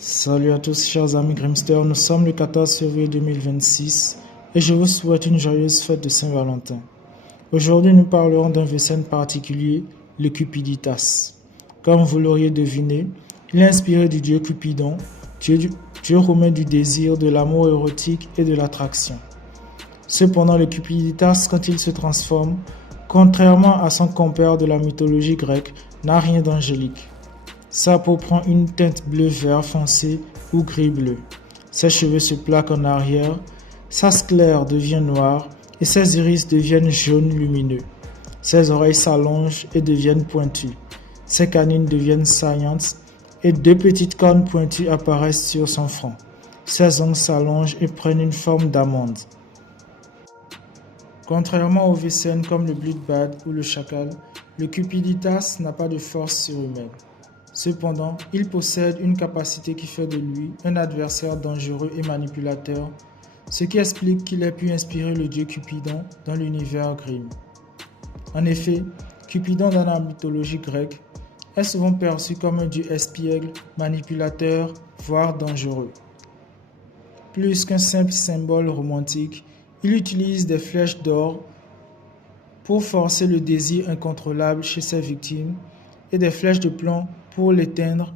Salut à tous chers amis Grimster, nous sommes le 14 février 2026 et je vous souhaite une joyeuse fête de Saint-Valentin. Aujourd'hui nous parlerons d'un Vécène particulier, le Cupiditas. Comme vous l'auriez deviné, il est inspiré du dieu Cupidon, dieu romain du désir, de l'amour érotique et de l'attraction. Cependant le Cupiditas, quand il se transforme, contrairement à son compère de la mythologie grecque, n'a rien d'angélique. Sa peau prend une teinte bleu-vert foncé ou gris-bleu. Ses cheveux se plaquent en arrière, sa sclère devient noire et ses iris deviennent jaunes lumineux. Ses oreilles s'allongent et deviennent pointues. Ses canines deviennent saillantes et deux petites cornes pointues apparaissent sur son front. Ses ongles s'allongent et prennent une forme d'amande. Contrairement aux Vécènes comme le Bloodbad ou le Chacal, le Cupiditas n'a pas de force surhumaine. Cependant, il possède une capacité qui fait de lui un adversaire dangereux et manipulateur, ce qui explique qu'il ait pu inspirer le dieu Cupidon dans l'univers Grimm. En effet, Cupidon dans la mythologie grecque est souvent perçu comme un dieu espiègle, manipulateur, voire dangereux. Plus qu'un simple symbole romantique, il utilise des flèches d'or pour forcer le désir incontrôlable chez ses victimes et des flèches de plomb pour l'éteindre,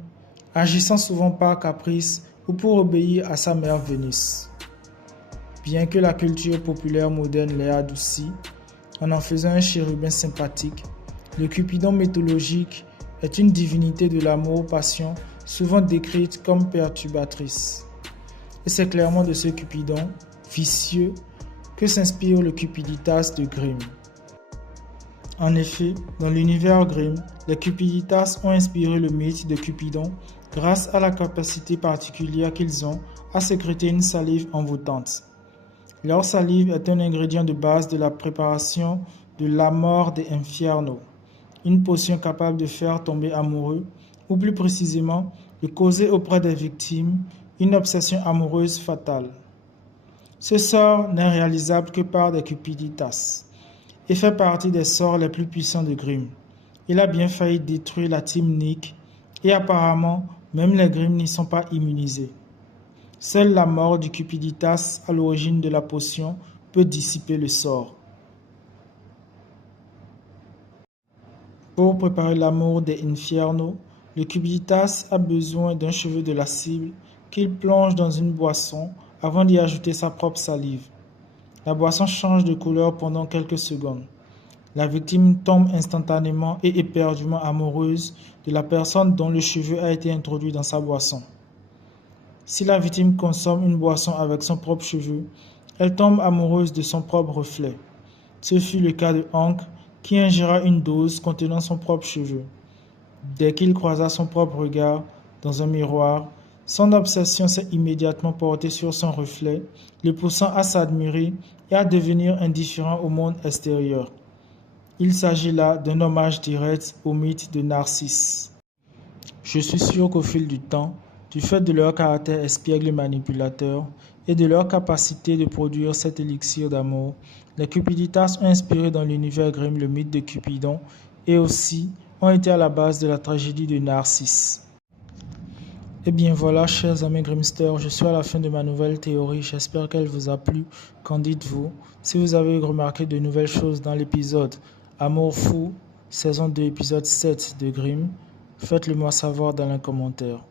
agissant souvent par caprice ou pour obéir à sa mère Vénus. Bien que la culture populaire moderne l'ait adouci, en faisant un chérubin sympathique, le Cupidon mythologique est une divinité de l'amour-passion souvent décrite comme perturbatrice. Et c'est clairement de ce Cupidon, vicieux, que s'inspire le Cupiditas de Grimm. En effet, dans l'univers Grimm, les Cupiditas ont inspiré le mythe de Cupidon grâce à la capacité particulière qu'ils ont à sécréter une salive envoûtante. Leur salive est un ingrédient de base de la préparation de l'Amor de Infierno, une potion capable de faire tomber amoureux, ou plus précisément, de causer auprès des victimes une obsession amoureuse fatale. Ce sort n'est réalisable que par des Cupiditas et fait partie des sorts les plus puissants de Grimm. Il a bien failli détruire la Team Nick et apparemment même les Grimm n'y sont pas immunisés. Seule la mort du Cupiditas à l'origine de la potion peut dissiper le sort. Pour préparer l'amour des Infierno, le Cupiditas a besoin d'un cheveu de la cible qu'il plonge dans une boisson avant d'y ajouter sa propre salive. La boisson change de couleur pendant quelques secondes. La victime tombe instantanément et éperdument amoureuse de la personne dont le cheveu a été introduit dans sa boisson. Si la victime consomme une boisson avec son propre cheveu, elle tombe amoureuse de son propre reflet. Ce fut le cas de Hank qui ingéra une dose contenant son propre cheveu. Dès qu'il croisa son propre regard dans un miroir, son obsession s'est immédiatement portée sur son reflet, le poussant à s'admirer et à devenir indifférent au monde extérieur. Il s'agit là d'un hommage direct au mythe de Narcisse. Je suis sûr qu'au fil du temps, du fait de leur caractère espiègle et manipulateur et de leur capacité de produire cet élixir d'amour, les Cupiditas ont inspiré dans l'univers Grimm le mythe de Cupidon et aussi ont été à la base de la tragédie de Narcisse. Et bien voilà, chers amis Grimster, je suis à la fin de ma nouvelle théorie. J'espère qu'elle vous a plu. Qu'en dites-vous? Si vous avez remarqué de nouvelles choses dans l'épisode Amour fou, saison 2, épisode 7 de Grimm, faites-le moi savoir dans les commentaires.